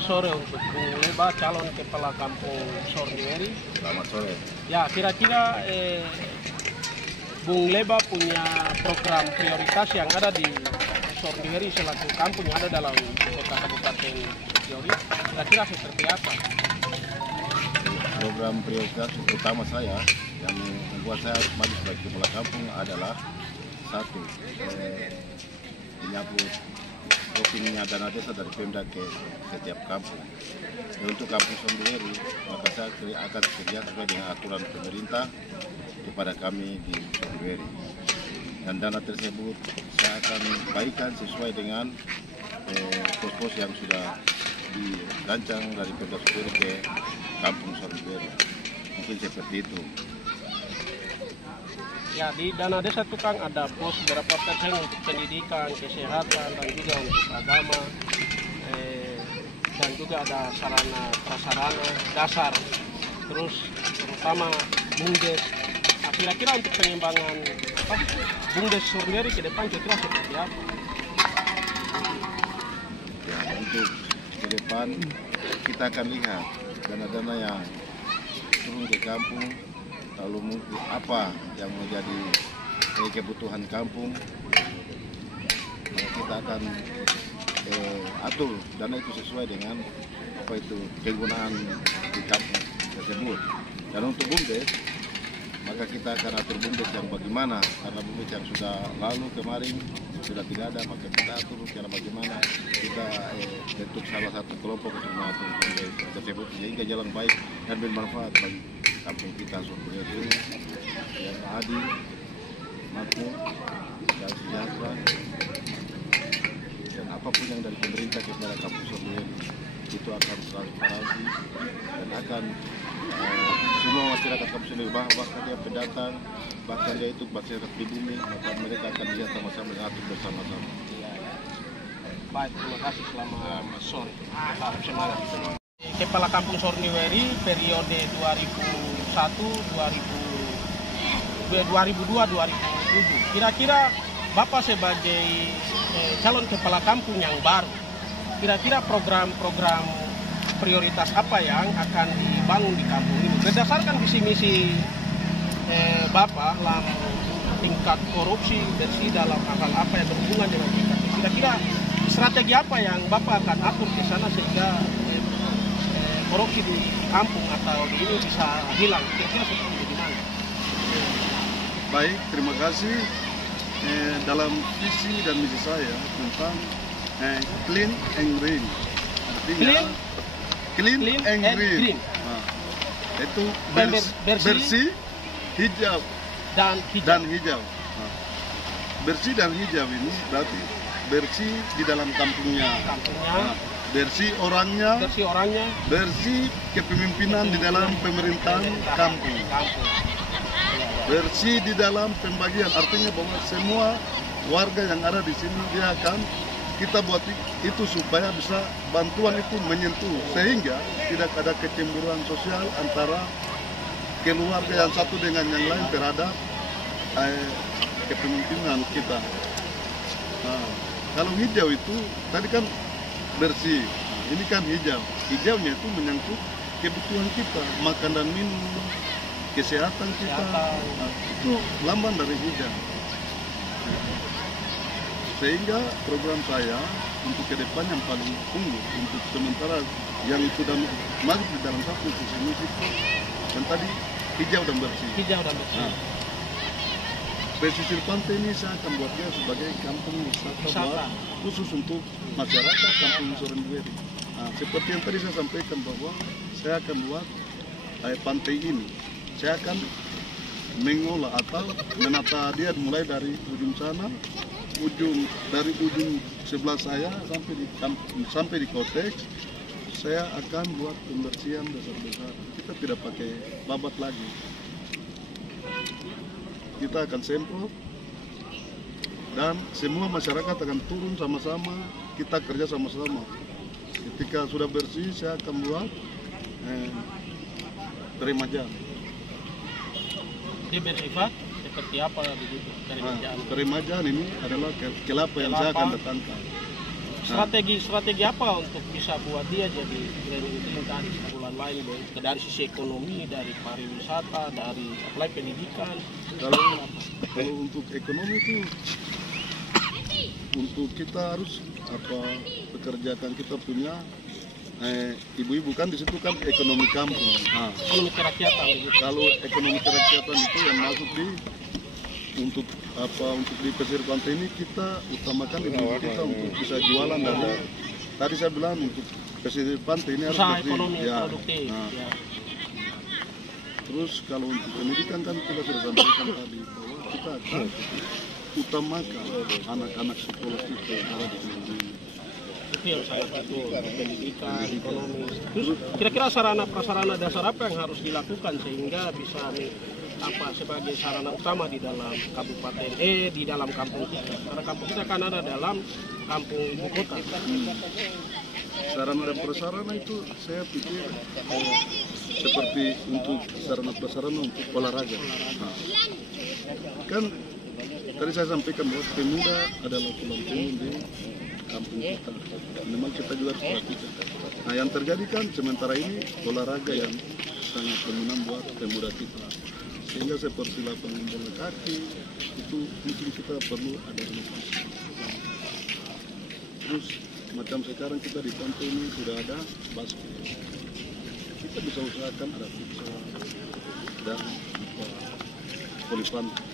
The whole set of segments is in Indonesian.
sore untuk Bung Leba, calon kepala kampung Sorniweri. Selamat sore. Ya, kira-kira Bung Leba punya program prioritas yang ada di Sorniweri selaku kampung yang ada dalam kota Kabupaten Siori, kira-kira seperti apa? Program prioritas utama saya yang membuat saya harus maju sebagai kepala kampung adalah satu, menyambut dopingnya dana desa dari Pemda ke setiap kampung. Dan untuk kampung Sorniweri, maka saya akan bekerja sesuai dengan aturan pemerintah kepada kami di Sorniweri. Dan dana tersebut saya akan bagikan sesuai dengan pos-pos yang sudah dirancang dari Pemda Sorniweri ke kampung Sorniweri. Mungkin seperti itu. Ya, di dana desa itu kan ada pos berapa persen untuk pendidikan, kesehatan, dan juga untuk agama, dan juga ada sarana prasarana dasar, terus terutama BUMDes. Nah, kira-kira untuk pengembangan BUMDes Sorniweri ke depan kira-kira seperti apa? Ya, untuk ke depan kita akan lihat dana-dana yang turun ke kampung, lalu mungkin apa yang menjadi kebutuhan kampung, maka kita akan atur dana itu sesuai dengan apa itu kegunaan di kampung tersebut. Dan untuk BUMDes, maka kita akan atur BUMDes yang bagaimana, karena BUMDes yang sudah lalu kemarin sudah tidak ada, maka kita atur cara bagaimana kita bentuk salah satu kelompok untuk mengatur BUMDes tersebut sehingga jalan baik dan bermanfaat bagi kampung kita Sorniweri ini yang adil, makmur, dan sejahtera, dan apapun yang dari pemerintah kepada kampung Sorniweri itu akan transparansi dan akan semua masyarakat kampung Sorniweri, bahkan dia pendatang, bahkan dia itu masyarakat pribumi, maka mereka akan lihat sama-sama dan atur bersama-sama. Baik, terima kasih, selamat sore. Tetap semangat. Kepala Kampung Sorniweri periode 2002-2007. Kira-kira Bapak sebagai calon kepala kampung yang baru, kira-kira program-program prioritas apa yang akan dibangun di kampung ini berdasarkan visi misi Bapak dalam tingkat korupsi, bersih dalam hal apa yang berhubungan dengan kita. Kira-kira strategi apa yang Bapak akan atur ke sana sehingga korupsi di kampung atau di ini bisa hilang, kira-kira seperti gimana? Baik, terima kasih. Dalam visi dan misi saya tentang clean and green, artinya clean and green. Nah, itu bersih, hijau dan hijau. Nah, bersih dan hijau ini berarti bersih di dalam kampungnya. Nah, bersih orangnya, bersih kepemimpinan di dalam pemerintahan kampung, bersih di dalam pembagian, artinya bahwa semua warga yang ada di sini dia akan kita buat itu supaya bisa bantuan itu menyentuh, sehingga tidak ada kecemburuan sosial antara keluarga yang satu dengan yang lain terhadap kepemimpinan kita. Nah, kalau hijau itu tadi kan bersih, ini kan hijau. Hijaunya itu menyangkut kebutuhan kita, makan dan minum, kesehatan kita. Nah, itu lambang dari hijau. Sehingga program saya untuk ke depan yang paling unggul untuk sementara yang sudah masuk di dalam satu visi misi dan tadi hijau dan bersih. Nah, pesisir pantai ini saya akan buatnya sebagai kampung wisata khusus untuk masyarakat kampung Sorniweri. Nah, seperti yang tadi saya sampaikan bahwa saya akan buat pantai ini, saya akan mengolah atau menata dia mulai dari ujung sana, dari ujung sebelah saya sampai di Kotek. Saya akan buat pembersihan besar-besar. Kita tidak pakai babat lagi. Kita akan semprot dan semua masyarakat akan turun sama-sama, kita kerja sama-sama. Ketika sudah bersih, saya akan buat remaja. Dia bersifat seperti apa begitu? Peremajaan ini adalah kelapa yang saya akan datangkan. Strategi apa untuk bisa buat dia jadi brand tadi bulan lain dari sisi ekonomi, dari pariwisata, dari apalagi pendidikan. Kalau untuk ekonomi itu untuk kita harus pekerjakan kita punya ibu-ibu kan di situ kan ekonomi kampung. Ekonomi kerakyatan. Kalau ekonomi kerakyatan itu yang masuk untuk di pesisir pantai ini kita utamakan ibu kita untuk bisa jualan dari tadi saya bilang untuk pesisir pantai ini harus ekonomi produktif. Terus kalau untuk pendidikan kan kita sudah sampaikan tadi bahwa kita akan utamakan anak-anak sekolah kita yang ada di sini. Itu yang sangat penting, pendidikan, ekonomi. Terus kira-kira sarana prasarana dasar apa yang harus dilakukan sehingga bisa sebagai sarana utama di dalam kabupaten di dalam kampung kita. Karena kampung kita kan ada dalam kampung ibu kota. Sarana dan prasarana itu saya pikir seperti untuk sarana prasarana untuk olahraga. Kan tadi saya sampaikan bahwa pemuda adalah tulang punggung di kampung kita. Memang kita juga harus perhatikan. Nah yang terjadi kan sementara ini olahraga yang sangat dominan buat pemuda kita. Sehingga seperti lapangan bola kaki itu mungkin kita perlu ada inovasi. Terus macam sekarang kita di pantai ini sudah ada basket. Kita bisa usahakan ada futsal dan voli pantai.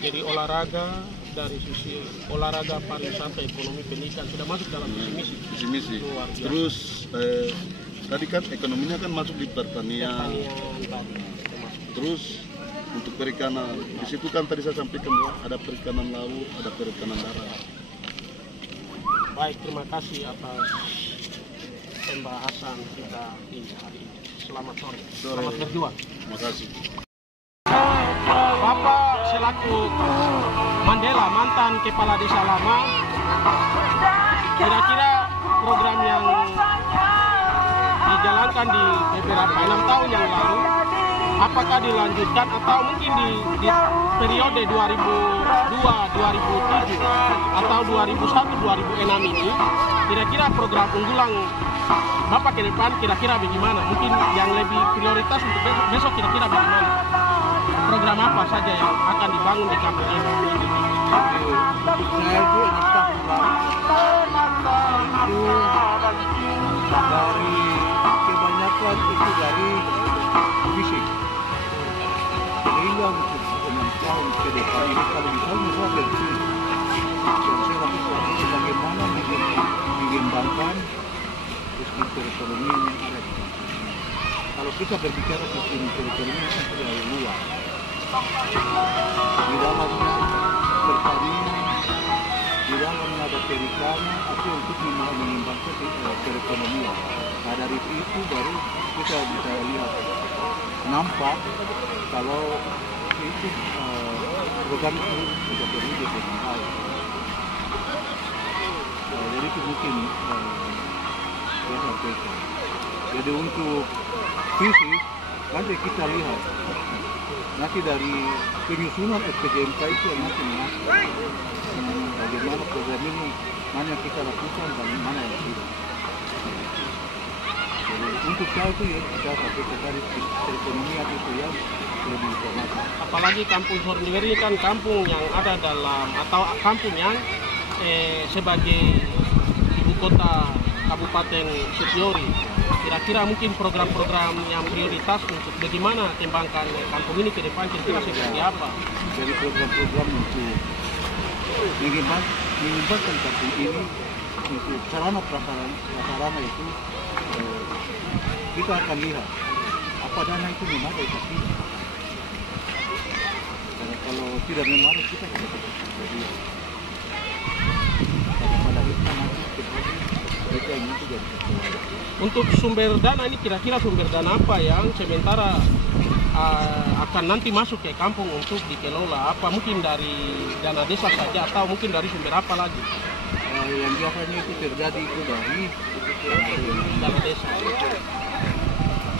Jadi olahraga dari sisi olahraga, pariwisata, ekonomi, pendidikan sudah masuk dalam visi misi. Terus tadi kan ekonominya kan masuk di pertanian. Terus untuk perikanan di situ kan tadi saya sampaikan bahwa ada perikanan laut, ada perikanan darat. Baik, terima kasih atas pembahasan kita ini hari ini. Selamat sore. Selamat berjuang. Terima kasih. Bapak selaku Mandela, mantan kepala desa lama, kira-kira program yang dijalankan di beberapa 6 tahun yang lalu, apakah dilanjutkan atau mungkin di periode 2002-2007 atau 2001-2006 ini, kira-kira program unggulan Bapak ke depan kira-kira bagaimana? Mungkin yang lebih prioritas untuk besok kira-kira bagaimana? Program apa saja yang akan dibangun di kampung ini? Saya itu dari kebanyakan itu dari fisik. Sehingga untuk 6 tahun ke depan ini kalau misalnya saya berpikir saya lakukan bagaimana mengembangkan sistem perekonomian yang ada. Kalau kita berbicara sistem perekonomian kan terlalu luas. Di dalamnya pertanian, di dalamnya ada perikanan, itu untuk mengembangkan perekonomian. Nah dari itu baru kita bisa lihat nampak kalau itu program itu sudah berwujud dengan baik. Jadi itu mungkin saya sampaikan. Jadi untuk fisik nanti kita lihat. Nanti dari penyusunan SPJMK itu yang nanti masuk bagaimana program ini, mana yang kita lakukan dan mana yang tidak. Jadi untuk saya itu ya kita sampaikan dari perekonomian itu yang lebih informasi. Apalagi kampung Sorniwer ini kan kampung yang ada dalam atau kampung yang sebagai ibu kota Kabupaten Sutiori. Kira-kira mungkin program-program yang prioritas untuk bagaimana kembangkan kampung ini ke depan kira-kira seperti apa? Jadi program-program untuk mengembangkan kampung ini untuk sarana prasarana itu kita akan lihat apa dana itu memadai atau tidak. Karena kalau tidak memadai kita tidak bisa. Jadi pada itu nanti kita ini juga bisa. Untuk sumber dana ini kira-kira sumber dana apa yang sementara akan nanti masuk ke kampung untuk dikelola? Apa mungkin dari dana desa saja atau mungkin dari sumber apa lagi? Yang biasanya itu terjadi itu dari dana desa.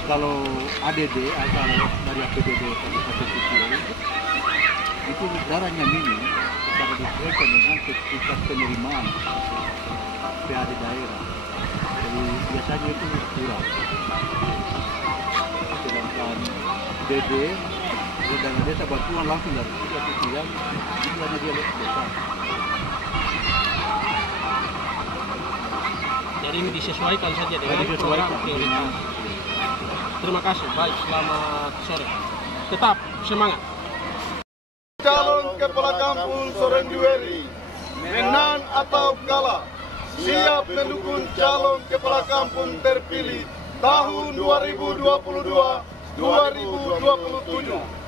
Kalau ADD atau dari APBD Kabupaten Sutiori itu darahnya minim, sangat disesuaikan dengan tingkat penerimaan PAD daerah. Jadi biasanya itu kurang. Sedangkan BD dana desa bantuan langsung dari pusat itu yang jumlahnya dia lebih besar. Jadi ini disesuaikan saja dengan program prioritas. Terima kasih. Baik, selamat sore. Tetap semangat. Calon kepala kampung Sorenjueri, menang atau kalah, siap mendukung calon kepala kampung terpilih tahun 2022-2027.